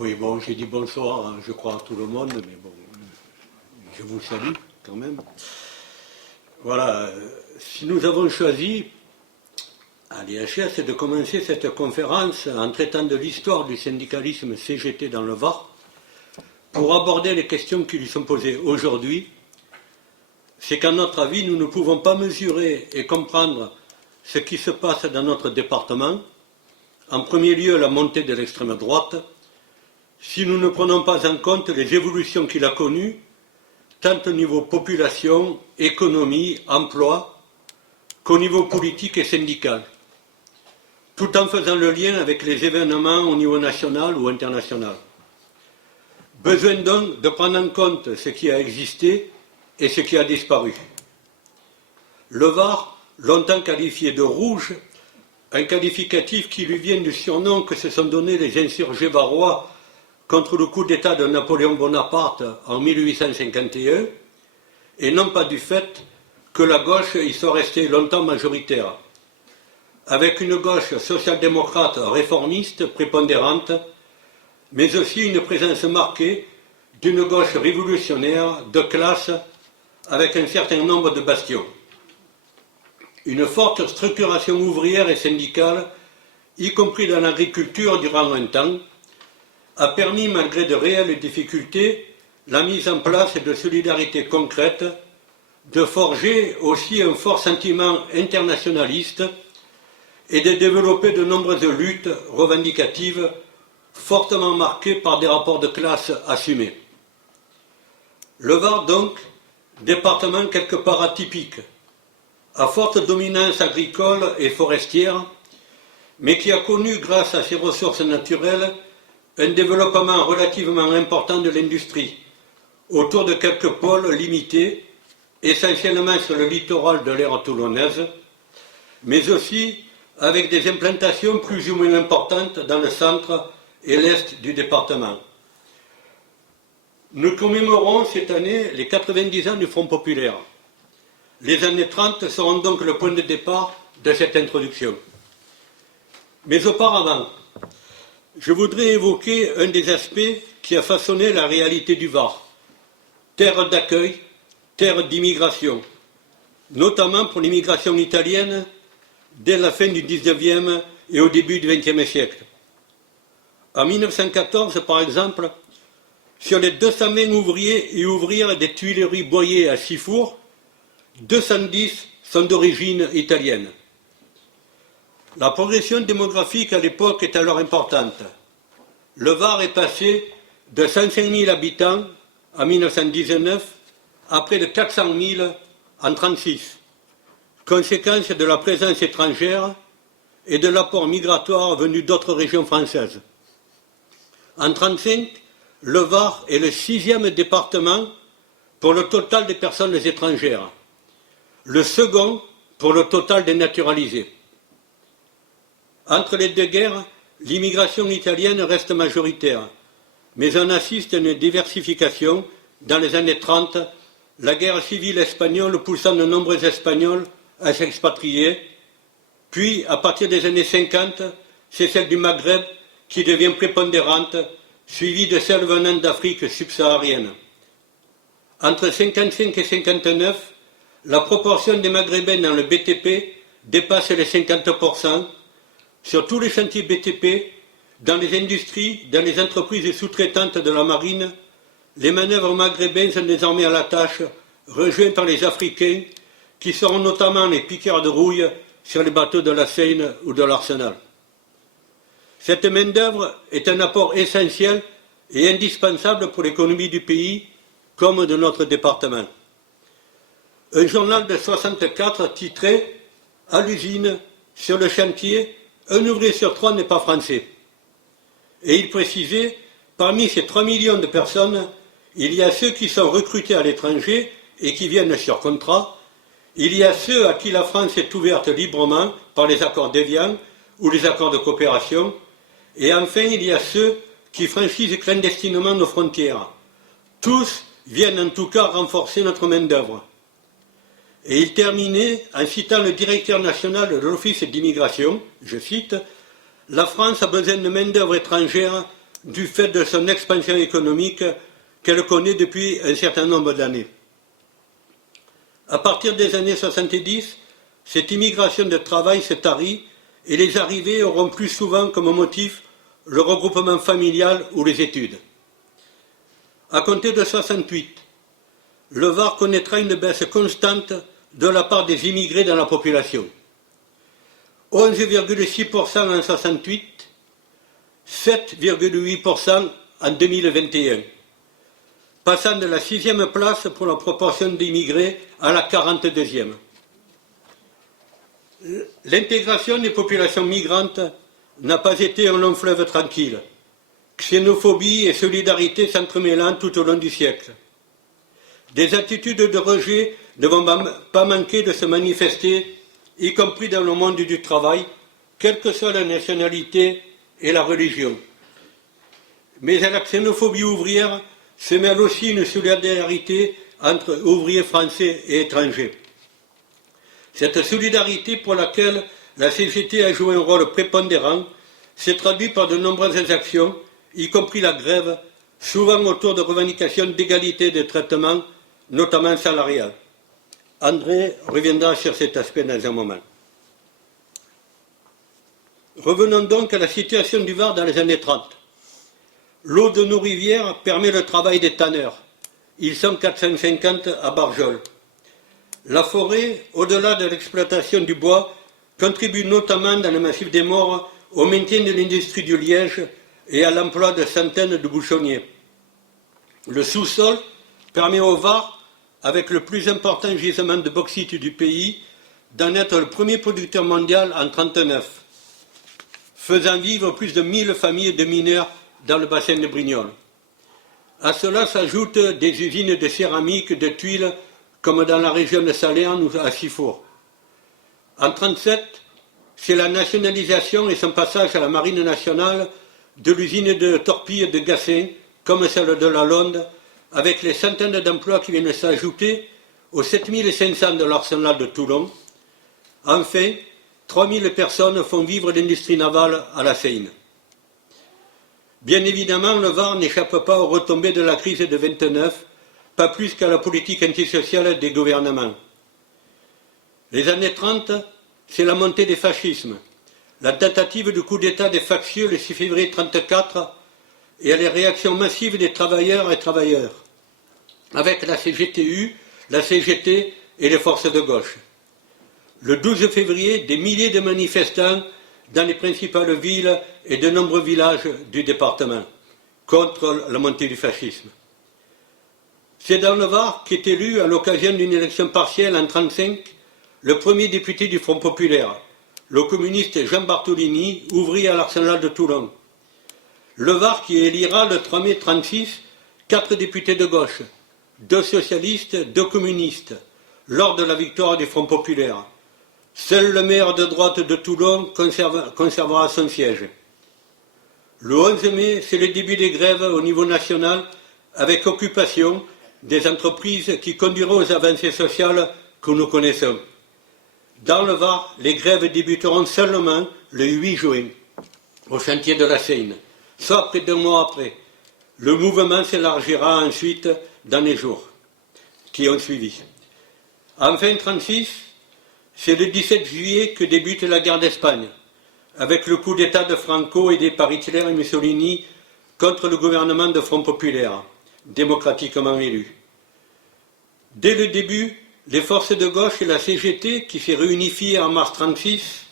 Oui, bon, j'ai dit bonsoir, je crois, à tout le monde, mais bon, je vous salue quand même. Voilà, si nous avons choisi à l'IHS de commencer cette conférence en traitant de l'histoire du syndicalisme CGT dans le Var, pour aborder les questions qui lui sont posées aujourd'hui, c'est qu'à notre avis, nous ne pouvons pas mesurer et comprendre ce qui se passe dans notre département, en premier lieu la montée de l'extrême droite, si nous ne prenons pas en compte les évolutions qu'il a connues, tant au niveau population, économie, emploi, qu'au niveau politique et syndical, tout en faisant le lien avec les événements au niveau national ou international. Besoin donc de prendre en compte ce qui a existé et ce qui a disparu. Le Var, longtemps qualifié de rouge, un qualificatif qui lui vient du surnom que se sont donnés les insurgés varois contre le coup d'État de Napoléon Bonaparte en 1851, et non pas du fait que la gauche y soit restée longtemps majoritaire, avec une gauche social-démocrate réformiste prépondérante, mais aussi une présence marquée d'une gauche révolutionnaire de classe avec un certain nombre de bastions. Une forte structuration ouvrière et syndicale, y compris dans l'agriculture durant un temps, a permis, malgré de réelles difficultés, la mise en place de solidarités concrètes, de forger aussi un fort sentiment internationaliste et de développer de nombreuses luttes revendicatives fortement marquées par des rapports de classe assumés. Le Var, donc, département quelque part atypique, à forte dominance agricole et forestière, mais qui a connu, grâce à ses ressources naturelles, un développement relativement important de l'industrie, autour de quelques pôles limités, essentiellement sur le littoral de l'aire toulonnaise, mais aussi avec des implantations plus ou moins importantes dans le centre et l'est du département. Nous commémorons cette année les 90 ans du Front populaire. Les années 30 seront donc le point de départ de cette introduction. Mais auparavant, je voudrais évoquer un des aspects qui a façonné la réalité du Var, terre d'accueil, terre d'immigration, notamment pour l'immigration italienne dès la fin du XIXe et au début du XXe siècle. En 1914, par exemple, sur les 220 ouvriers et ouvrières des Tuileries Boyer à Sifour, 210 sont d'origine italienne. La progression démographique à l'époque est alors importante. Le Var est passé de 105 000 habitants en 1919 à près de 400 000 en 1936, conséquence de la présence étrangère et de l'apport migratoire venu d'autres régions françaises. En 1935, le Var est le 6e département pour le total des personnes étrangères, le second pour le total des naturalisés. Entre les deux guerres, l'immigration italienne reste majoritaire, mais on assiste à une diversification dans les années 30, la guerre civile espagnole poussant de nombreux Espagnols à s'expatrier, puis à partir des années 50, c'est celle du Maghreb qui devient prépondérante, suivie de celle venant d'Afrique subsaharienne. Entre 1955 et 1959, la proportion des Maghrébins dans le BTP dépasse les 50%, sur tous les chantiers BTP, dans les industries, dans les entreprises sous-traitantes de la marine, les manœuvres maghrébins sont désormais à la tâche, rejoints par les Africains, qui seront notamment les piqueurs de rouille sur les bateaux de la Seine ou de l'Arsenal. Cette main-d'œuvre est un apport essentiel et indispensable pour l'économie du pays, comme de notre département. Un journal de 1964 titrait « À l'usine, sur le chantier, un ouvrier sur 3 n'est pas français ». Et il précisait, parmi ces 3 millions de personnes, il y a ceux qui sont recrutés à l'étranger et qui viennent sur contrat, il y a ceux à qui la France est ouverte librement par les accords d'Évian ou les accords de coopération, et enfin il y a ceux qui franchissent clandestinement nos frontières. Tous viennent en tout cas renforcer notre main-d'œuvre. Et il terminait en citant le directeur national de l'Office d'immigration, je cite, « La France a besoin de main-d'œuvre étrangère du fait de son expansion économique qu'elle connaît depuis un certain nombre d'années. À partir des années 70, cette immigration de travail se tarit et les arrivées auront plus souvent comme motif le regroupement familial ou les études. À compter de 68, le Var connaîtra une baisse constante de la part des immigrés dans la population. 11,6% en 68, 7,8% en 2021, passant de la 6e place pour la proportion d'immigrés à la 42e. L'intégration des populations migrantes n'a pas été un long fleuve tranquille, xénophobie et solidarité s'entremêlant tout au long du siècle. Des attitudes de rejet ne vont pas manquer de se manifester, y compris dans le monde du travail, quelle que soit la nationalité et la religion. Mais à la xénophobie ouvrière se mêle aussi une solidarité entre ouvriers français et étrangers. Cette solidarité pour laquelle la CGT a joué un rôle prépondérant s'est traduite par de nombreuses actions, y compris la grève, souvent autour de revendications d'égalité de traitement, notamment salarial. André reviendra sur cet aspect dans un moment. Revenons donc à la situation du Var dans les années 30. L'eau de nos rivières permet le travail des tanneurs. Ils sont 450 à Barjol. La forêt, au-delà de l'exploitation du bois, contribue notamment dans le massif des Maures au maintien de l'industrie du liège et à l'emploi de centaines de bouchonniers. Le sous-sol permet au Var, avec le plus important gisement de bauxite du pays, d'en être le premier producteur mondial en 1939, faisant vivre plus de 1000 familles de mineurs dans le bassin de Brignoles. À cela s'ajoutent des usines de céramique, de tuiles, comme dans la région de Salerne ou à Sifour. En 1937, c'est la nationalisation et son passage à la Marine nationale de l'usine de torpilles de Gassin, comme celle de la Londe, avec les centaines d'emplois qui viennent s'ajouter aux 7500 de l'arsenal de Toulon. Enfin, 3000 personnes font vivre l'industrie navale à la Seine. Bien évidemment, le Var n'échappe pas aux retombées de la crise de 29, pas plus qu'à la politique antisociale des gouvernements. Les années 30, c'est la montée des fascismes, la tentative de coup d'État des factieux le 6 février 1934 et les réactions massives des travailleurs et travailleurs, avec la CGTU, la CGT et les forces de gauche. Le 12 février, des milliers de manifestants dans les principales villes et de nombreux villages du département contre la montée du fascisme. C'est dans le Var qu'est élu, à l'occasion d'une élection partielle en 1935, le premier député du Front populaire, le communiste Jean Bartolini, ouvrier à l'Arsenal de Toulon. Le Var qui élira le 3 mai 1936 4 députés de gauche, 2 socialistes, 2 communistes, lors de la victoire du Front populaire. Seul le maire de droite de Toulon conservera son siège. Le 11 mai, c'est le début des grèves au niveau national, avec occupation des entreprises qui conduiront aux avancées sociales que nous connaissons. Dans le Var, les grèves débuteront seulement le 8 juin, au chantier de la Seine, soit près d'un mois après. Le mouvement s'élargira ensuite dans les jours qui ont suivi. En fin 1936, c'est le 17 juillet que débute la guerre d'Espagne, avec le coup d'État de Franco aidé par Hitler et Mussolini contre le gouvernement de Front populaire, démocratiquement élu. Dès le début, les forces de gauche et la CGT, qui s'est réunifiée en mars 1936,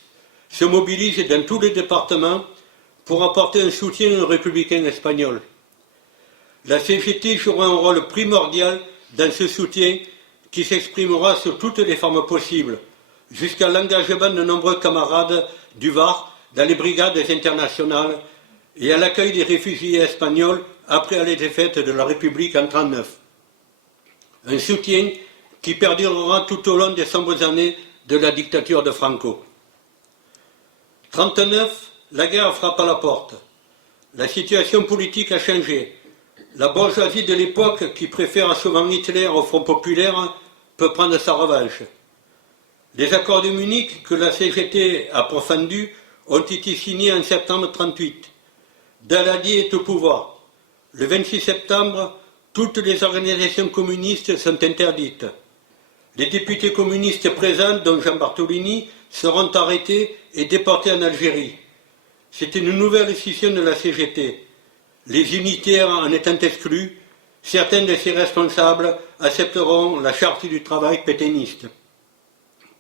se mobilisent dans tous les départements pour apporter un soutien aux républicains espagnols. La CGT jouera un rôle primordial dans ce soutien qui s'exprimera sous toutes les formes possibles, jusqu'à l'engagement de nombreux camarades du Var dans les brigades internationales et à l'accueil des réfugiés espagnols après les défaites de la République en 1939. Un soutien qui perdurera tout au long des sombres années de la dictature de Franco. 1939, la guerre frappe à la porte. La situation politique a changé. La bourgeoisie de l'époque, qui préfère souvent Hitler au Front populaire, peut prendre sa revanche. Les accords de Munich, que la CGT a pourfendus, ont été signés en septembre 1938. Daladier est au pouvoir. Le 26 septembre, toutes les organisations communistes sont interdites. Les députés communistes présents, dont Jean Bartolini, seront arrêtés et déportés en Algérie. C'est une nouvelle scission de la CGT. Les unitaires en étant exclus, certains de ses responsables accepteront la charte du travail pétainiste.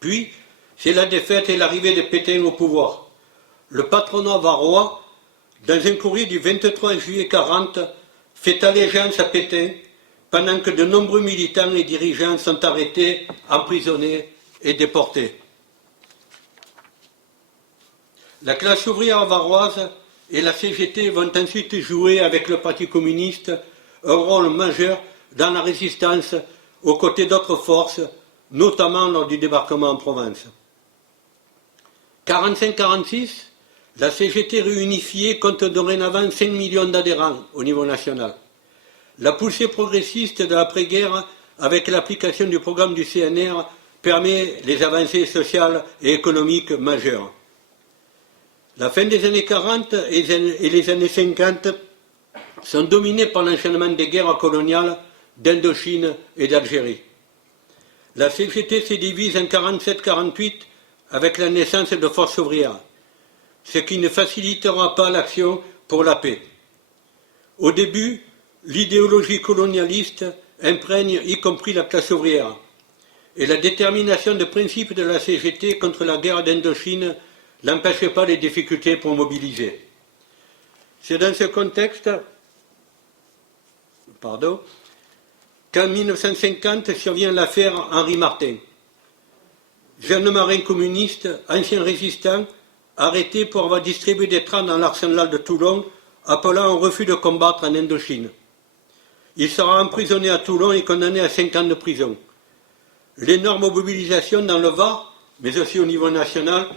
Puis, c'est la défaite et l'arrivée de Pétain au pouvoir. Le patronat varois, dans un courrier du 23 juillet 1940, fait allégeance à Pétain, pendant que de nombreux militants et dirigeants sont arrêtés, emprisonnés et déportés. La classe ouvrière varoise et la CGT vont ensuite jouer avec le Parti communiste un rôle majeur dans la résistance aux côtés d'autres forces, notamment lors du débarquement en Provence. 45-46, la CGT réunifiée compte dorénavant 5 millions d'adhérents au niveau national. La poussée progressiste de l'après-guerre, avec l'application du programme du CNR, permet les avancées sociales et économiques majeures. La fin des années 40 et les années 50 sont dominées par l'enchaînement des guerres coloniales d'Indochine et d'Algérie. La CGT se divise en 47-48 avec la naissance de forces ouvrières, ce qui ne facilitera pas l'action pour la paix. Au début, l'idéologie colonialiste imprègne y compris la classe ouvrière, et la détermination de principe de la CGT contre la guerre d'Indochine n'empêchait pas les difficultés pour mobiliser. C'est dans ce contexte qu'en 1950 survient l'affaire Henri Martin, jeune marin communiste, ancien résistant, arrêté pour avoir distribué des trains dans l'arsenal de Toulon, appelant un refus de combattre en Indochine. Il sera emprisonné à Toulon et condamné à 5 ans de prison. L'énorme mobilisation dans le Var, mais aussi au niveau national,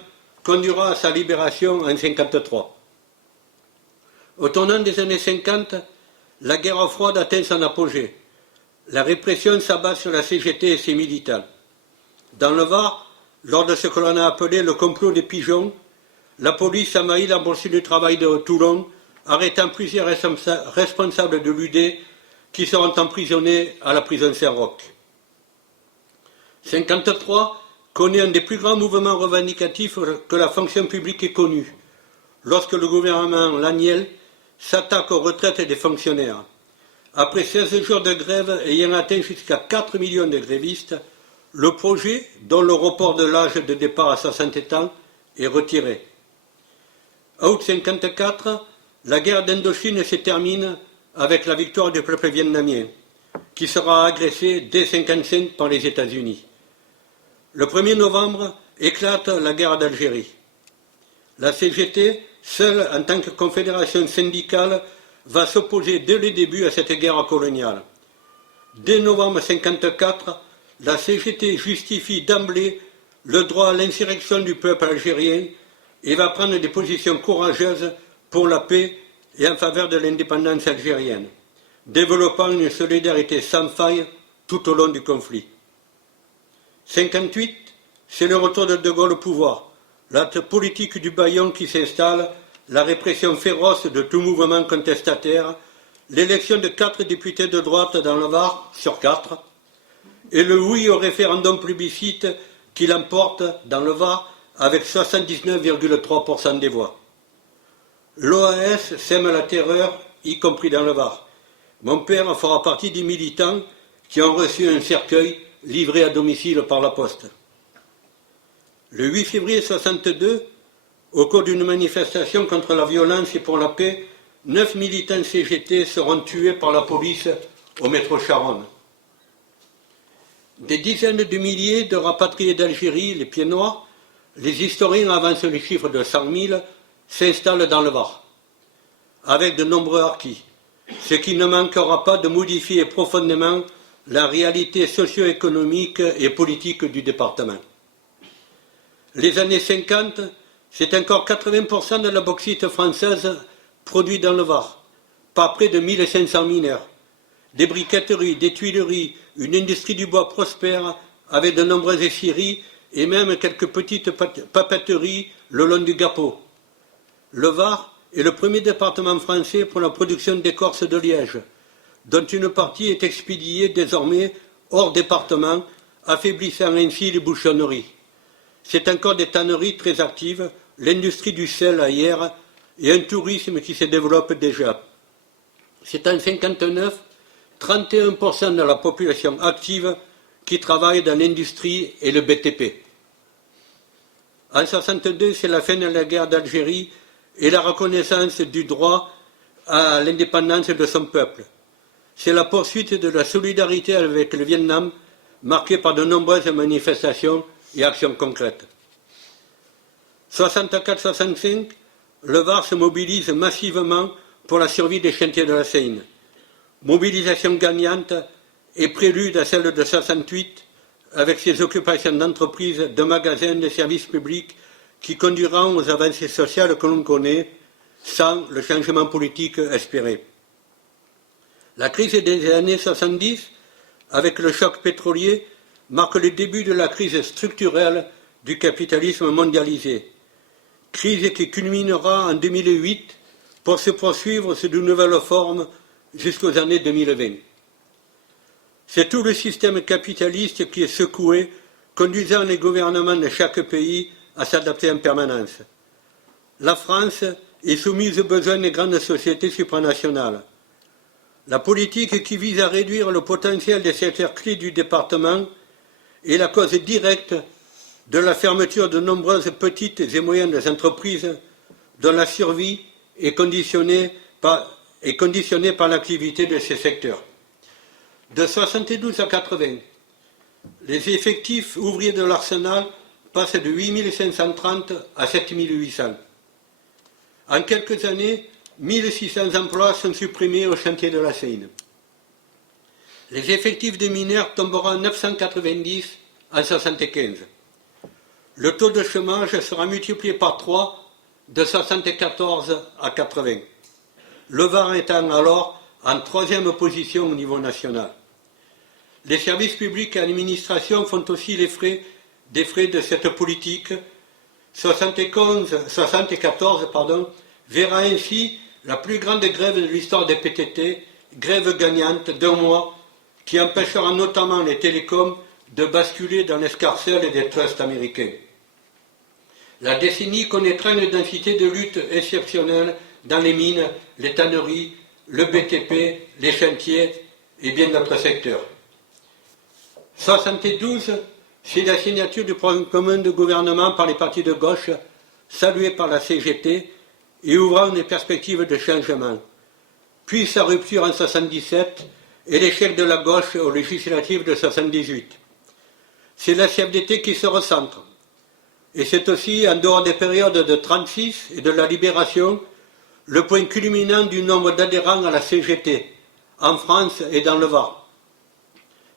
conduira à sa libération en 1953. Au tournant des années 50, la guerre froide atteint son apogée. La répression s'abat sur la CGT et ses militants. Dans le Var, lors de ce que l'on a appelé le complot des pigeons, la police envahit la bourse du travail de Toulon, arrêtant plusieurs responsables de l'UD qui seront emprisonnés à la prison Saint-Roch. 1953 connaît un des plus grands mouvements revendicatifs que la fonction publique ait connu, lorsque le gouvernement Laniel s'attaque aux retraites des fonctionnaires. Après 16 jours de grève ayant atteint jusqu'à 4 millions de grévistes, le projet, dont le report de l'âge de départ à 60 ans, est retiré. Août 1954, la guerre d'Indochine se termine avec la victoire du peuple vietnamien, qui sera agressé dès 1955 par les États-Unis. Le 1er novembre éclate la guerre d'Algérie. La CGT, seule en tant que confédération syndicale, va s'opposer dès le début à cette guerre coloniale. Dès novembre 1954, la CGT justifie d'emblée le droit à l'insurrection du peuple algérien et va prendre des positions courageuses pour la paix et en faveur de l'indépendance algérienne, développant une solidarité sans faille tout au long du conflit. 1958, c'est le retour de Gaulle au pouvoir, la politique du bâillon qui s'installe, la répression féroce de tout mouvement contestataire, l'élection de 4 députés de droite dans le Var sur 4, et le oui au référendum plébiscite qui l'emporte dans le Var avec 79,3% des voix. L'OAS sème la terreur, y compris dans le Var. Mon père fera partie des militants qui ont reçu un cercueil livré à domicile par la poste. Le 8 février 1962, au cours d'une manifestation contre la violence et pour la paix, 9 militants CGT seront tués par la police au métro Charonne. Des dizaines de milliers de rapatriés d'Algérie, les pieds noirs, les historiens avancent le chiffre de 100 000, s'installent dans le Var, avec de nombreux harkis, ce qui ne manquera pas de modifier profondément la réalité socio-économique et politique du département. Les années 50, c'est encore 80% de la bauxite française produite dans le Var, pas près de 1500 mineurs. Des briqueteries, des tuileries, une industrie du bois prospère avec de nombreuses scieries et même quelques petites papeteries le long du Gapot. Le Var est le premier département français pour la production d'écorce de liège, dont une partie est expédiée désormais hors département, affaiblissant ainsi les bouchonneries. C'est encore des tanneries très actives, l'industrie du sel à Hyères et un tourisme qui se développe déjà. C'est en 1959 31% de la population active qui travaille dans l'industrie et le BTP. En 1962, c'est la fin de la guerre d'Algérie et la reconnaissance du droit à l'indépendance de son peuple. C'est la poursuite de la solidarité avec le Vietnam, marquée par de nombreuses manifestations et actions concrètes. 64-65, le Var se mobilise massivement pour la survie des chantiers de la Seine. Mobilisation gagnante et prélude à celle de 68, avec ses occupations d'entreprises, de magasins, de services publics qui conduiront aux avancées sociales que l'on connaît sans le changement politique espéré. La crise des années 70, avec le choc pétrolier, marque le début de la crise structurelle du capitalisme mondialisé. Crise qui culminera en 2008 pour se poursuivre sous de nouvelles formes jusqu'aux années 2020. C'est tout le système capitaliste qui est secoué, conduisant les gouvernements de chaque pays à s'adapter en permanence. La France est soumise aux besoins des grandes sociétés supranationales. La politique qui vise à réduire le potentiel des secteurs clés du département est la cause directe de la fermeture de nombreuses petites et moyennes entreprises dont la survie est conditionnée par l'activité de ces secteurs. De 72 à 80, les effectifs ouvriers de l'Arsenal passent de 8 530 à 7 800. En quelques années, 1600 emplois sont supprimés au chantier de la Seine. Les effectifs des mineurs tomberont à 990 en 1975. Le taux de chômage sera multiplié par 3 de 1974 à 80. Le Var étant alors en 3e position au niveau national. Les services publics et administrations font aussi des frais de cette politique. 74 verra ainsi la plus grande grève de l'histoire des PTT, grève gagnante d'un mois qui empêchera notamment les télécoms de basculer dans l'escarcelle des trusts américains. La décennie connaîtra une densité de lutte exceptionnelle dans les mines, les tanneries, le BTP, les chantiers et bien d'autres secteurs. 72, c'est la signature du programme commun de gouvernement par les partis de gauche, salué par la CGT et ouvrant une perspective de changement. Puis sa rupture en 77 et l'échec de la gauche aux législatives de 78. C'est la CFDT qui se recentre. Et c'est aussi, en dehors des périodes de 36 et de la libération, le point culminant du nombre d'adhérents à la CGT, en France et dans le Var.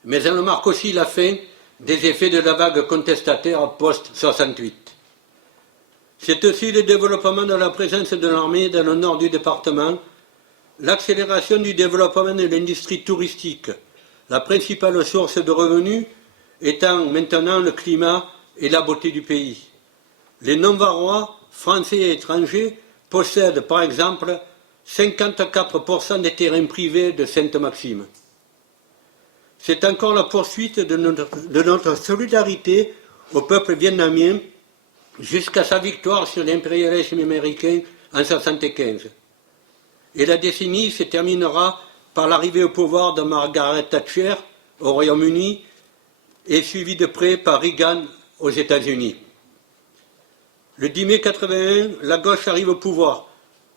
Mais elle marque aussi la fin des effets de la vague contestataire post-68. C'est aussi le développement de la présence de l'armée dans le nord du département, l'accélération du développement de l'industrie touristique, la principale source de revenus étant maintenant le climat et la beauté du pays. Les non-varois, français et étrangers, possèdent par exemple 54% des terrains privés de Sainte-Maxime. C'est encore la poursuite de notre solidarité au peuple vietnamien jusqu'à sa victoire sur l'impérialisme américain en 1975. Et la décennie se terminera par l'arrivée au pouvoir de Margaret Thatcher au Royaume-Uni et suivie de près par Reagan aux États-Unis. Le 10 mai 1981, la gauche arrive au pouvoir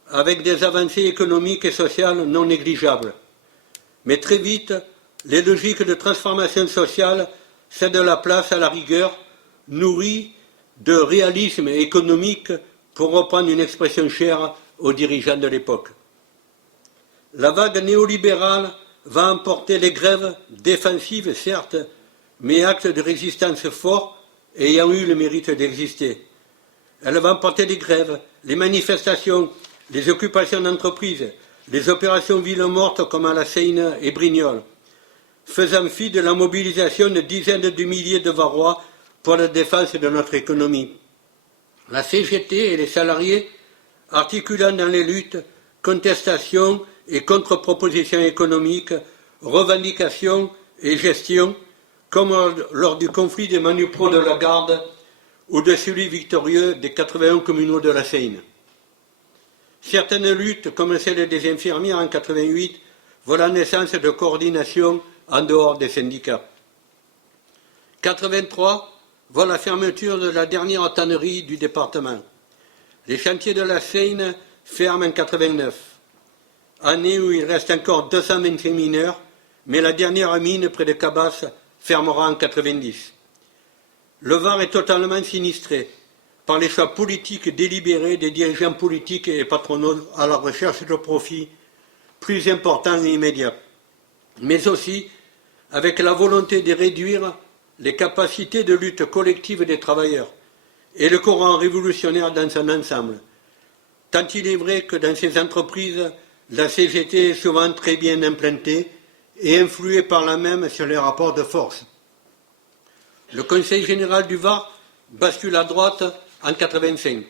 avec des avancées économiques et sociales non négligeables. Mais très vite, les logiques de transformation sociale cèdent la place à la rigueur, nourrie de réalisme économique, pour reprendre une expression chère aux dirigeants de l'époque. La vague néolibérale va emporter les grèves, défensives certes, mais actes de résistance forts ayant eu le mérite d'exister. Elle va emporter les grèves, les manifestations, les occupations d'entreprises, les opérations villes mortes comme à la Seine et Brignoles, faisant fi de la mobilisation de dizaines de milliers de Varois pour la défense de notre économie. La CGT et les salariés articulant dans les luttes contestations et contre-propositions économiques, revendications et gestion, comme lors du conflit des Manupro de la Garde ou de celui victorieux des 81 communaux de la Seine. Certaines luttes, comme celle des infirmières en 88, voient la naissance de coordination en dehors des syndicats. 83 voit la fermeture de la dernière tannerie du département. Les chantiers de la Seine ferment en 89, année où il reste encore 225 mineurs, mais la dernière mine près de Cabas fermera en 90. Le Var est totalement sinistré par les choix politiques délibérés des dirigeants politiques et patronaux à la recherche de profits plus importants et immédiats, mais aussi avec la volonté de réduire les capacités de lutte collective des travailleurs et le courant révolutionnaire dans son ensemble. Tant il est vrai que dans ces entreprises, la CGT est souvent très bien implantée et influée par la même sur les rapports de force. Le Conseil général du Var bascule à droite en 85.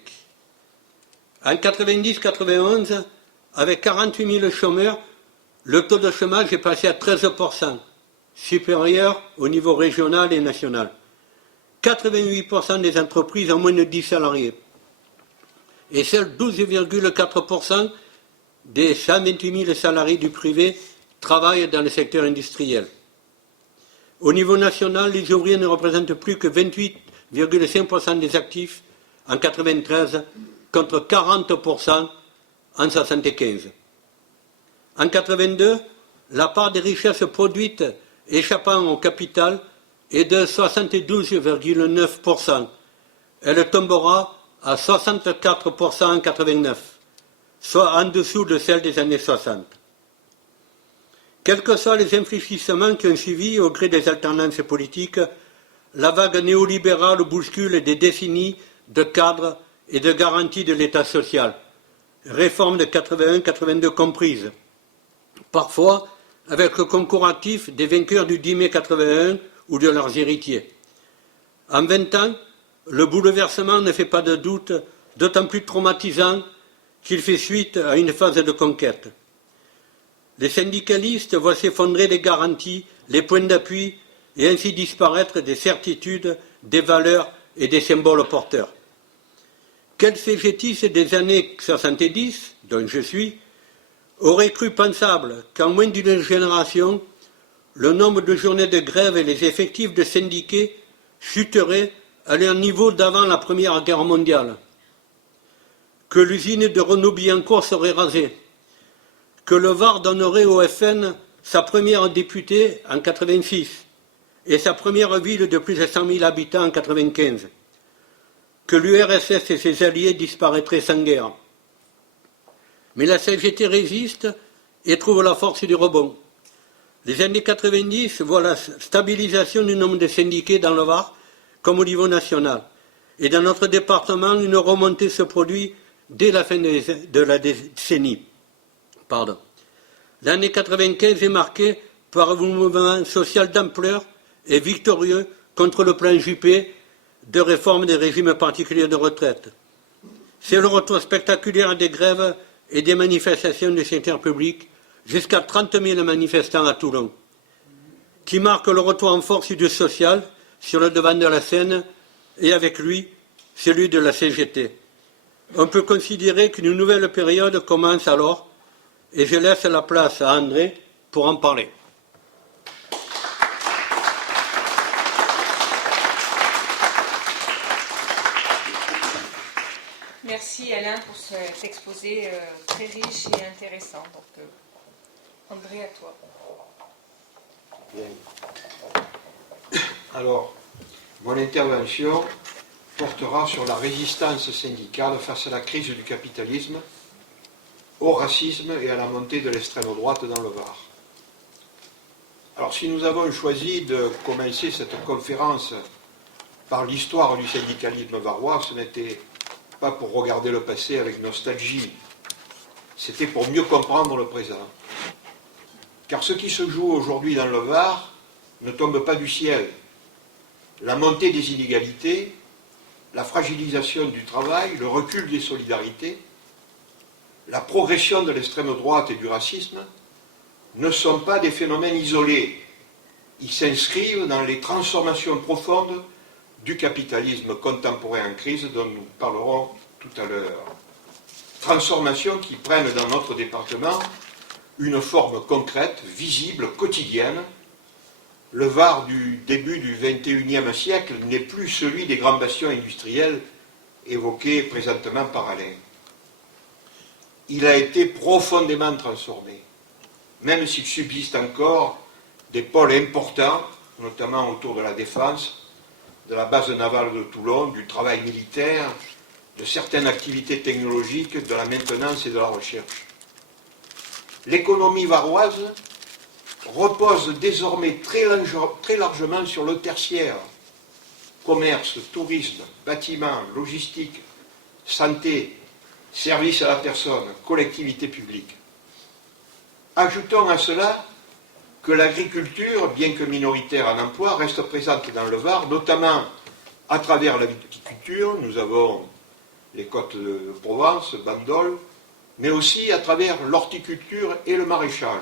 En 90-91, avec 48 000 chômeurs, le taux de chômage est passé à 13%, supérieur au niveau régional et national. 88% des entreprises ont moins de 10 salariés. Et seuls 12,4% des 128 000 salariés du privé travaillent dans le secteur industriel. Au niveau national, les ouvriers ne représentent plus que 28,5% des actifs en 1993 contre 40% en 1975. En 1982, la part des richesses produites échappant au capital est de 72,9%. Elle tombera à 64% en 1989, soit en dessous de celle des années 60. Quels que soient les infléchissements qui ont suivi au gré des alternances politiques, la vague néolibérale bouscule des décennies de cadres et de garanties de l'État social, réformes de 81-82 comprises, parfois avec le concours actif des vainqueurs du 10 mai 81 ou de leurs héritiers. En 20 ans, le bouleversement ne fait pas de doute, d'autant plus traumatisant qu'il fait suite à une phase de conquête. Les syndicalistes voient s'effondrer les garanties, les points d'appui et ainsi disparaître des certitudes, des valeurs et des symboles porteurs. Quel CGTiste des années 70, dont je suis, aurait cru pensable qu'en moins d'une génération, le nombre de journées de grève et les effectifs de syndiqués chuteraient à leur niveau d'avant la Première Guerre mondiale, que l'usine de Renault-Billancourt serait rasée, que le Var donnerait au FN sa première députée en 1986 et sa première ville de plus de 100 000 habitants en 1995, que l'URSS et ses alliés disparaîtraient sans guerre. Mais la CGT résiste et trouve la force du rebond. Les années 90 voient la stabilisation du nombre de syndiqués dans le Var comme au niveau national. Et dans notre département, une remontée se produit dès la fin de la décennie. L'année 95 est marquée par un mouvement social d'ampleur et victorieux contre le plan Juppé de réforme des régimes particuliers de retraite. C'est le retour spectaculaire des grèves et des manifestations du secteur public, jusqu'à 30 000 manifestants à Toulon, qui marque le retour en force du social sur le devant de la scène et avec lui celui de la CGT. On peut considérer qu'une nouvelle période commence alors et je laisse la place à André pour en parler. Merci Alain pour cet exposé très riche et intéressant. Donc, André, à toi. Bien. Alors, mon intervention portera sur la résistance syndicale face à la crise du capitalisme, au racisme et à la montée de l'extrême droite dans le Var. Alors, si nous avons choisi de commencer cette conférence par l'histoire du syndicalisme varois, ce n'était pas pour regarder le passé avec nostalgie, c'était pour mieux comprendre le présent. Car ce qui se joue aujourd'hui dans le Var ne tombe pas du ciel. La montée des inégalités, la fragilisation du travail, le recul des solidarités la progression de l'extrême droite et du racisme ne sont pas des phénomènes isolés. Ils s'inscrivent dans les transformations profondes du capitalisme contemporain en crise dont nous parlerons tout à l'heure. Transformations qui prennent dans notre département une forme concrète, visible, quotidienne. Le Var du début du XXIe siècle n'est plus celui des grands bastions industriels évoqués présentement par Alain. Il a été profondément transformé, même s'il subsiste encore des pôles importants, notamment autour de la défense, de la base navale de Toulon, du travail militaire, de certaines activités technologiques, de la maintenance et de la recherche. L'économie varoise repose désormais très largement sur le tertiaire. Commerce, tourisme, bâtiments, logistique, santé, services à la personne, collectivité publique. Ajoutons à cela que l'agriculture, bien que minoritaire en emploi, reste présente dans le Var, notamment à travers la viticulture. Nous avons les côtes de Provence, Bandol, mais aussi à travers l'horticulture et le maraîchage.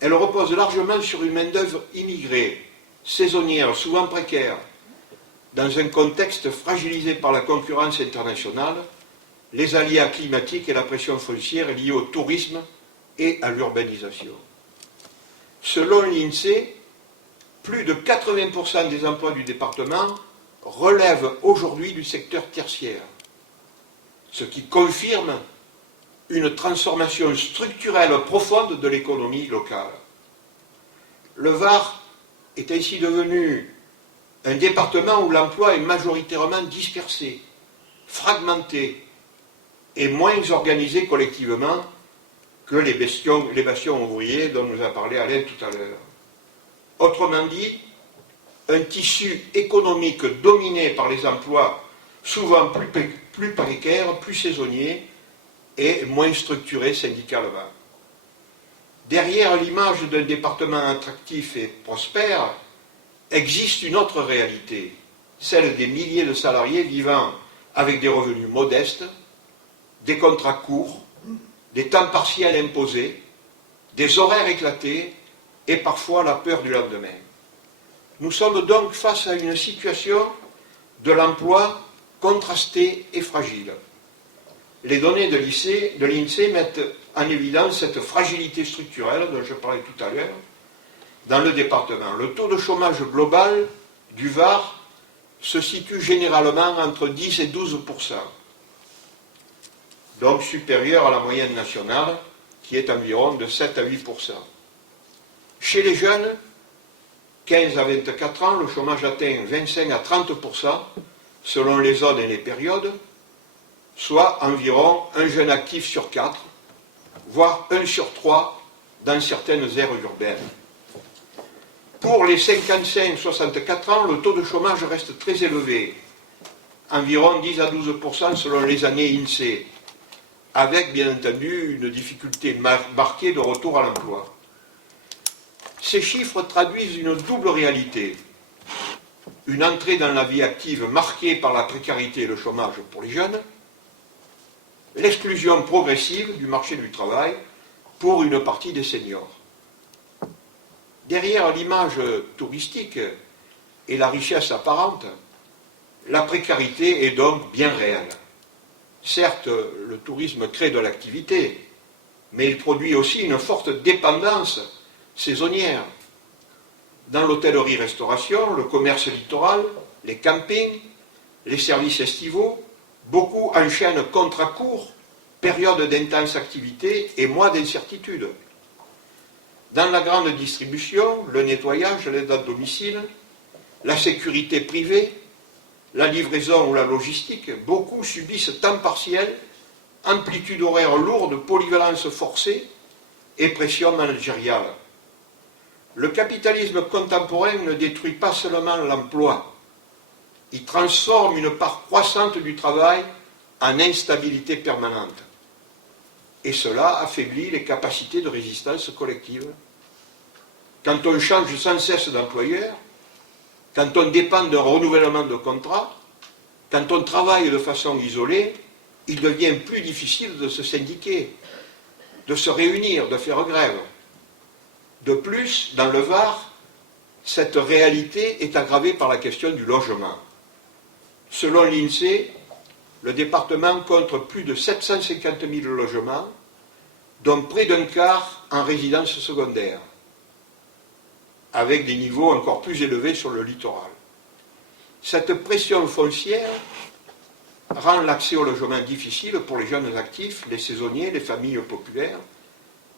Elle repose largement sur une main-d'œuvre immigrée, saisonnière, souvent précaire, dans un contexte fragilisé par la concurrence internationale, les aléas climatiques et la pression foncière liée au tourisme et à l'urbanisation. Selon l'INSEE, plus de 80% des emplois du département relèvent aujourd'hui du secteur tertiaire, ce qui confirme une transformation structurelle profonde de l'économie locale. Le Var est ainsi devenu un département où l'emploi est majoritairement dispersé, fragmenté et moins organisé collectivement que les bastions ouvriers dont nous a parlé Alain tout à l'heure. Autrement dit, un tissu économique dominé par les emplois souvent plus précaires, plus saisonniers et moins structurés syndicalement. Derrière l'image d'un département attractif et prospère, existe une autre réalité, celle des milliers de salariés vivant avec des revenus modestes, des contrats courts, des temps partiels imposés, des horaires éclatés et parfois la peur du lendemain. Nous sommes donc face à une situation de l'emploi contrastée et fragile. Les données de l'INSEE mettent en évidence cette fragilité structurelle dont je parlais tout à l'heure dans le département. Le taux de chômage global du Var se situe généralement entre 10 et 12%, donc supérieur à la moyenne nationale qui est environ de 7 à 8%. Chez les jeunes, 15 à 24 ans, le chômage atteint 25 à 30% selon les zones et les périodes, soit environ un jeune actif sur 4, voire 1 sur 3 dans certaines aires urbaines. Pour les 55-64 ans, le taux de chômage reste très élevé, environ 10 à 12% selon les années INSEE, avec bien entendu une difficulté marquée de retour à l'emploi. Ces chiffres traduisent une double réalité. Une entrée dans la vie active marquée par la précarité et le chômage pour les jeunes, l'exclusion progressive du marché du travail pour une partie des seniors. Derrière l'image touristique et la richesse apparente, la précarité est donc bien réelle. Certes, le tourisme crée de l'activité, mais il produit aussi une forte dépendance saisonnière. Dans l'hôtellerie-restauration, le commerce littoral, les campings, les services estivaux, beaucoup enchaînent contrats courts, périodes d'intense activité et mois d'incertitude. Dans la grande distribution, le nettoyage, l'aide à domicile, la sécurité privée, la livraison ou la logistique, beaucoup subissent temps partiel, amplitude horaire lourde, polyvalence forcée et pression managériale. Le capitalisme contemporain ne détruit pas seulement l'emploi, il transforme une part croissante du travail en instabilité permanente. Et cela affaiblit les capacités de résistance collective. Quand on change sans cesse d'employeur, quand on dépend d'un renouvellement de contrat, quand on travaille de façon isolée, il devient plus difficile de se syndiquer, de se réunir, de faire grève. De plus, dans le Var, cette réalité est aggravée par la question du logement. Selon l'INSEE, le département compte plus de 750 000 logements, dont près d'un quart en résidence secondaire, avec des niveaux encore plus élevés sur le littoral. Cette pression foncière rend l'accès au logement difficile pour les jeunes actifs, les saisonniers, les familles populaires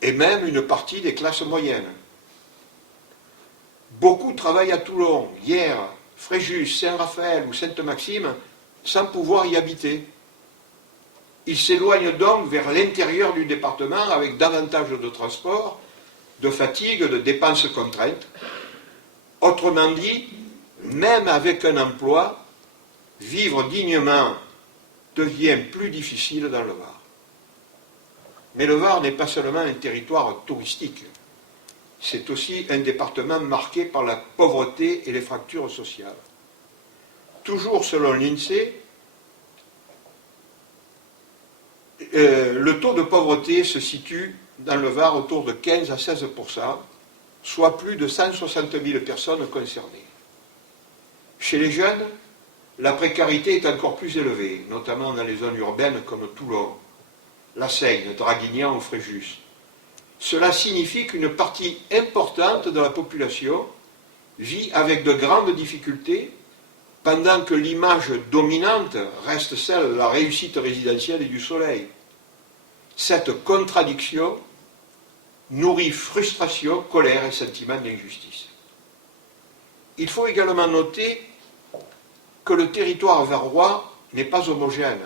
et même une partie des classes moyennes. Beaucoup travaillent à Toulon, Hyères, Fréjus, Saint-Raphaël ou Sainte-Maxime sans pouvoir y habiter. Ils s'éloignent donc vers l'intérieur du département avec davantage de transport, de fatigue, de dépenses contraintes. Autrement dit, même avec un emploi, vivre dignement devient plus difficile dans le Var. Mais le Var n'est pas seulement un territoire touristique, c'est aussi un département marqué par la pauvreté et les fractures sociales. Toujours selon l'INSEE, le taux de pauvreté se situe dans le Var autour de 15 à 16%, soit plus de 160 000 personnes concernées. Chez les jeunes, la précarité est encore plus élevée, notamment dans les zones urbaines comme Toulon, La Seigne, Draguignan ou Fréjus. Cela signifie qu'une partie importante de la population vit avec de grandes difficultés, pendant que l'image dominante reste celle de la réussite résidentielle et du soleil. Cette contradiction nourrit frustration, colère et sentiment d'injustice. Il faut également noter que le territoire varois n'est pas homogène.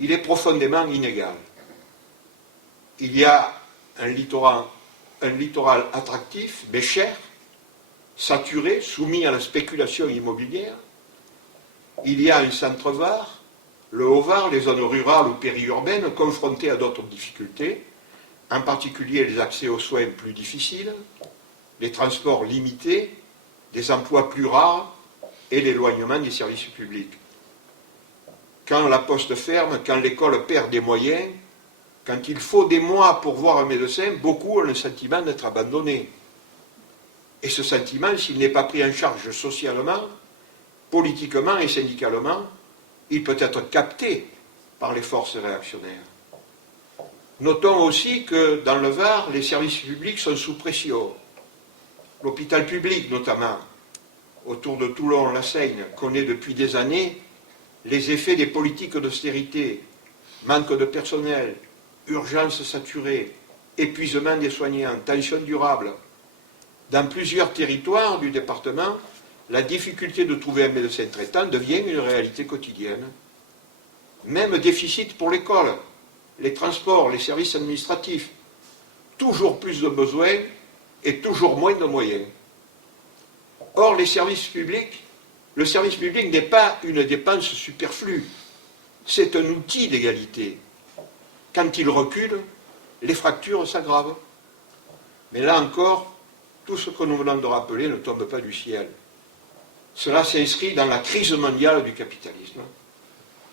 Il est profondément inégal. Il y a un littoral attractif, mais cher, saturé, soumis à la spéculation immobilière. Il y a un centre Var, le Haut-Var, les zones rurales ou périurbaines confrontées à d'autres difficultés, en particulier les accès aux soins plus difficiles, les transports limités, des emplois plus rares et l'éloignement des services publics. Quand la poste ferme, quand l'école perd des moyens, quand il faut des mois pour voir un médecin, beaucoup ont le sentiment d'être abandonnés. Et ce sentiment, s'il n'est pas pris en charge socialement, politiquement et syndicalement, il peut être capté par les forces réactionnaires. Notons aussi que dans le Var, les services publics sont sous pression. L'hôpital public, notamment, autour de Toulon, La Seigne, connaît depuis des années les effets des politiques d'austérité, manque de personnel, urgences saturées, épuisement des soignants, tensions durables. Dans plusieurs territoires du département, la difficulté de trouver un médecin traitant devient une réalité quotidienne. Même déficit pour l'école, les transports, les services administratifs. Toujours plus de besoins et toujours moins de moyens. Or, le service public n'est pas une dépense superflue, c'est un outil d'égalité. Quand il recule, les fractures s'aggravent. Mais là encore, tout ce que nous venons de rappeler ne tombe pas du ciel. Cela s'inscrit dans la crise mondiale du capitalisme.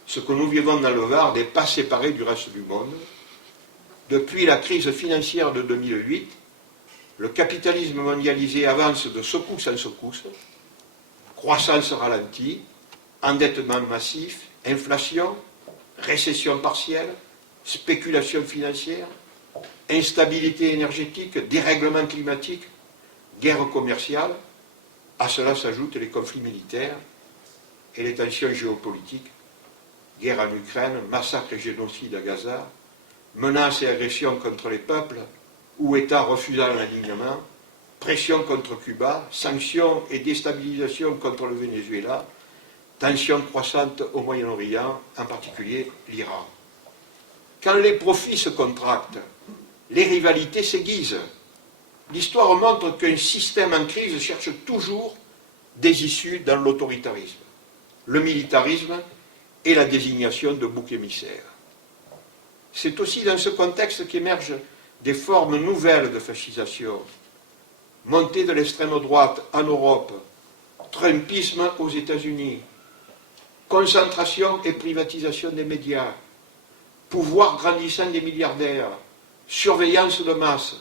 Ce que nous vivons dans le Var n'est pas séparé du reste du monde. Depuis la crise financière de 2008, le capitalisme mondialisé avance de secousse en secousse, croissance ralentie, endettement massif, inflation, récession partielle, spéculation financière, instabilité énergétique, dérèglement climatique, guerre commerciale. À cela s'ajoutent les conflits militaires et les tensions géopolitiques, guerre en Ukraine, massacres et génocides à Gaza, menaces et agressions contre les peuples ou États refusant l'alignement, pression contre Cuba, sanctions et déstabilisation contre le Venezuela, tensions croissantes au Moyen-Orient, en particulier l'Iran. Quand les profits se contractent, les rivalités s'aiguisent. L'histoire montre qu'un système en crise cherche toujours des issues dans l'autoritarisme, le militarisme et la désignation de boucs émissaires. C'est aussi dans ce contexte qu'émergent des formes nouvelles de fascisation, montée de l'extrême droite en Europe, trumpisme aux États-Unis, concentration et privatisation des médias, pouvoir grandissant des milliardaires, surveillance de masse,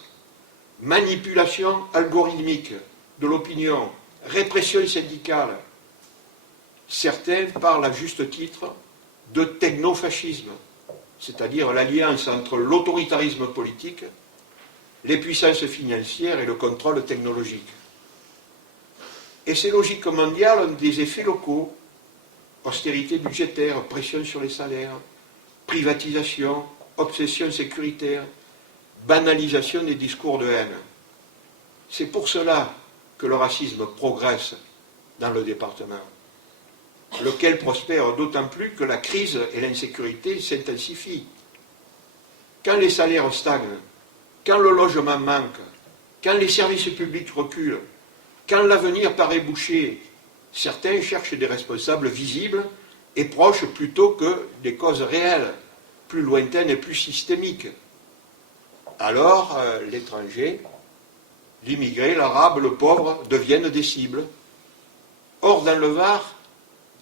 manipulation algorithmique de l'opinion, répression syndicale. Certains parlent à juste titre de technofascisme, c'est-à-dire l'alliance entre l'autoritarisme politique, les puissances financières et le contrôle technologique. Et ces logiques mondiales ont des effets locaux, austérité budgétaire, pression sur les salaires, privatisation, obsession sécuritaire, banalisation des discours de haine. C'est pour cela que le racisme progresse dans le département, lequel prospère d'autant plus que la crise et l'insécurité s'intensifient. Quand les salaires stagnent, quand le logement manque, quand les services publics reculent, quand l'avenir paraît bouché, certains cherchent des responsables visibles et proches plutôt que des causes réelles, plus lointaines et plus systémiques. Alors, l'étranger, l'immigré, l'arabe, le pauvre deviennent des cibles. Or, dans le Var,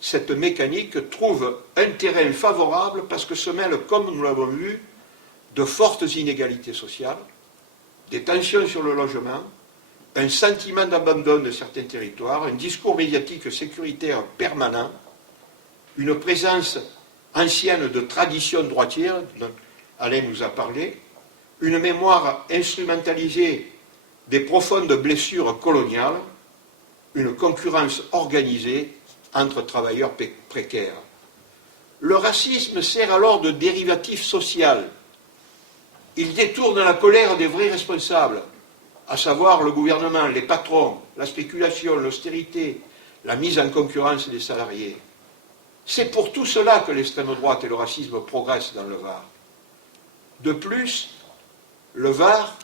cette mécanique trouve un terrain favorable parce que se mêlent, comme nous l'avons vu, de fortes inégalités sociales, des tensions sur le logement, un sentiment d'abandon de certains territoires, un discours médiatique sécuritaire permanent, une présence ancienne de tradition droitière, dont Alain nous a parlé, une mémoire instrumentalisée des profondes blessures coloniales, une concurrence organisée entre travailleurs précaires. Le racisme sert alors de dérivatif social. Il détourne la colère des vrais responsables, à savoir le gouvernement, les patrons, la spéculation, l'austérité, la mise en concurrence des salariés. C'est pour tout cela que l'extrême droite et le racisme progressent dans le Var. De plus, le Var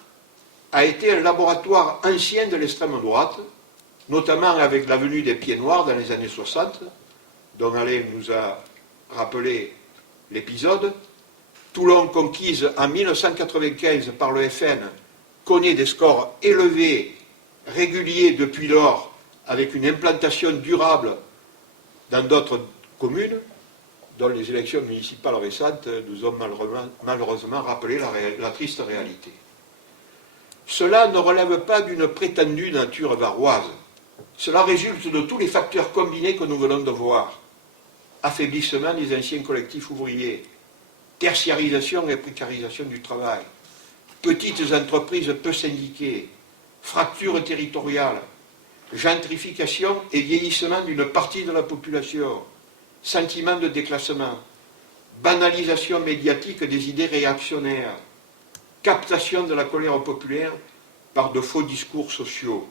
a été un laboratoire ancien de l'extrême droite, notamment avec la venue des Pieds Noirs dans les années 60, dont Alain nous a rappelé l'épisode. Toulon, conquise en 1995 par le FN, connaît des scores élevés, réguliers depuis lors, avec une implantation durable dans d'autres communes, dont les élections municipales récentes nous ont malheureusement rappelé la triste réalité. Cela ne relève pas d'une prétendue nature varoise. Cela résulte de tous les facteurs combinés que nous venons de voir. Affaiblissement des anciens collectifs ouvriers, tertiarisation et précarisation du travail, petites entreprises peu syndiquées, fractures territoriales, gentrification et vieillissement d'une partie de la population, sentiment de déclassement, banalisation médiatique des idées réactionnaires, captation de la colère populaire par de faux discours sociaux.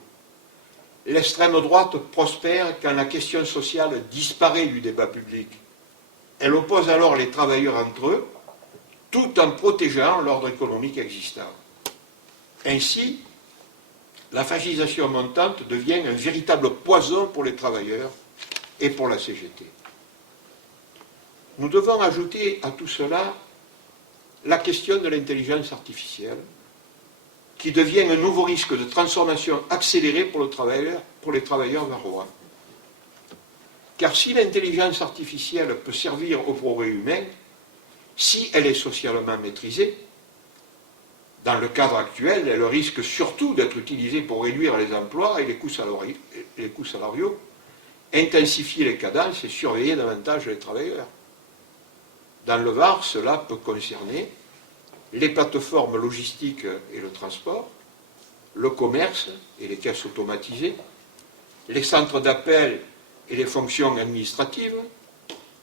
L'extrême droite prospère quand la question sociale disparaît du débat public. Elle oppose alors les travailleurs entre eux, tout en protégeant l'ordre économique existant. Ainsi, la fascisation montante devient un véritable poison pour les travailleurs et pour la CGT. Nous devons ajouter à tout cela la question de l'intelligence artificielle, qui devient un nouveau risque de transformation accélérée pour les travailleurs varois. Car si l'intelligence artificielle peut servir au progrès humain, si elle est socialement maîtrisée, dans le cadre actuel, elle risque surtout d'être utilisée pour réduire les emplois et les coûts salariaux, intensifier les cadences et surveiller davantage les travailleurs. Dans le Var, cela peut concerner les plateformes logistiques et le transport, le commerce et les caisses automatisées, les centres d'appel et les fonctions administratives,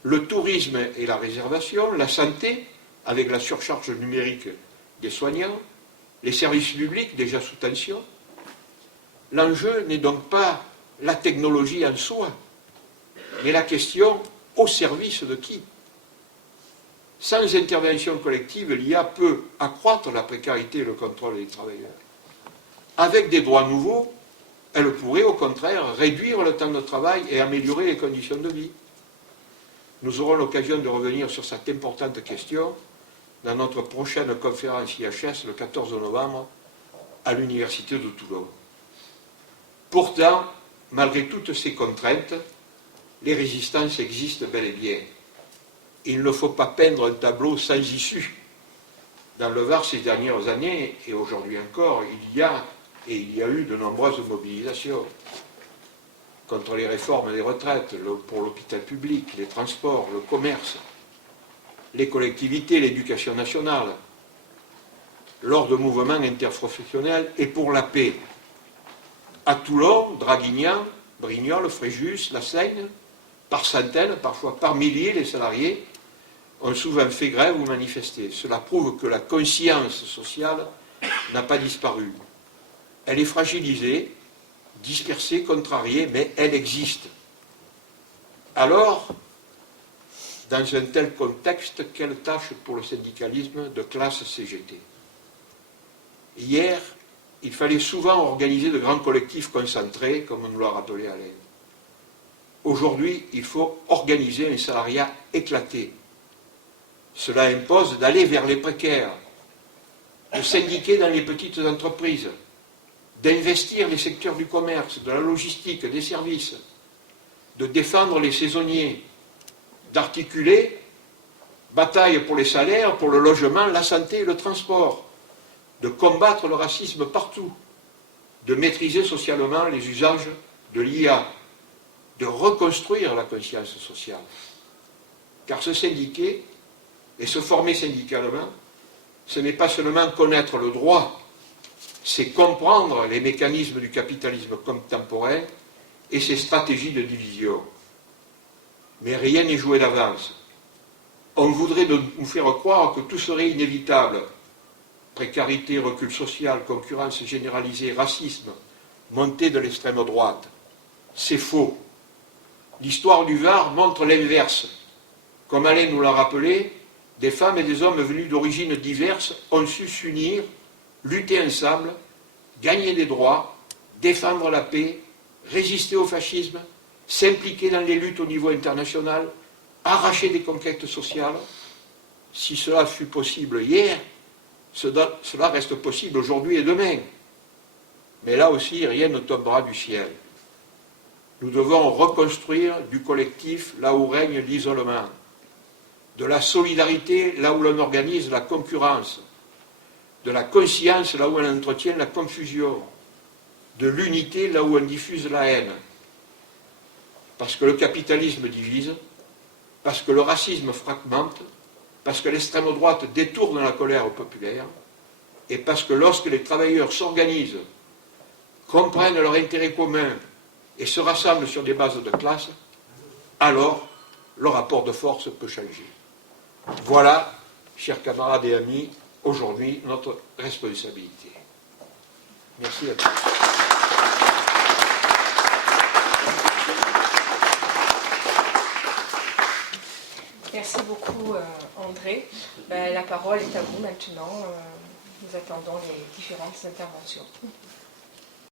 le tourisme et la réservation, la santé avec la surcharge numérique des soignants, les services publics déjà sous tension. L'enjeu n'est donc pas la technologie en soi, mais la question au service de qui ? Sans intervention collective, l'IA peut accroître la précarité et le contrôle des travailleurs. Avec des droits nouveaux, elle pourrait au contraire réduire le temps de travail et améliorer les conditions de vie. Nous aurons l'occasion de revenir sur cette importante question dans notre prochaine conférence IHS le 14 novembre à l'Université de Toulon. Pourtant, malgré toutes ces contraintes, les résistances existent bel et bien. il ne faut pas peindre un tableau sans issue. Dans le Var, ces dernières années, et aujourd'hui encore, il y a eu de nombreuses mobilisations contre les réformes des retraites, pour l'hôpital public, les transports, le commerce, les collectivités, l'éducation nationale, lors de mouvements interprofessionnels et pour la paix. À Toulon, Draguignan, Brignoles, Fréjus, La Seigne, par centaines, parfois par milliers, les salariés ont souvent fait grève ou manifesté. Cela prouve que la conscience sociale n'a pas disparu. Elle est fragilisée, dispersée, contrariée, mais elle existe. Alors, dans un tel contexte, quelle tâche pour le syndicalisme de classe CGT? Hier, il fallait souvent organiser de grands collectifs concentrés, comme nous l'a rappelé Alain. Aujourd'hui, il faut organiser un salariat éclaté. Cela impose d'aller vers les précaires, de syndiquer dans les petites entreprises, d'investir les secteurs du commerce, de la logistique, des services, de défendre les saisonniers, d'articuler bataille pour les salaires, pour le logement, la santé et le transport, de combattre le racisme partout, de maîtriser socialement les usages de l'IA, de reconstruire la conscience sociale. Car se syndiquer et se former syndicalement, ce n'est pas seulement connaître le droit, c'est comprendre les mécanismes du capitalisme contemporain et ses stratégies de division. Mais rien n'est joué d'avance. On voudrait nous faire croire que tout serait inévitable. Précarité, recul social, concurrence généralisée, racisme, montée de l'extrême droite. C'est faux. L'histoire du Var montre l'inverse. Comme Alain nous l'a rappelé, des femmes et des hommes venus d'origines diverses ont su s'unir, lutter ensemble, gagner des droits, défendre la paix, résister au fascisme, s'impliquer dans les luttes au niveau international, arracher des conquêtes sociales. Si cela fut possible hier, cela reste possible aujourd'hui et demain. Mais là aussi, rien ne tombera du ciel. Nous devons reconstruire du collectif là où règne l'isolement, de la solidarité là où l'on organise la concurrence, de la conscience là où on entretient la confusion, de l'unité là où on diffuse la haine. Parce que le capitalisme divise, parce que le racisme fragmente, parce que l'extrême droite détourne la colère populaire, et parce que lorsque les travailleurs s'organisent, comprennent leur intérêt commun et se rassemblent sur des bases de classe, alors le rapport de force peut changer. Voilà, chers camarades et amis, aujourd'hui notre responsabilité. Merci à tous. Merci beaucoup, André. La parole est à vous maintenant. Nous attendons les différentes interventions.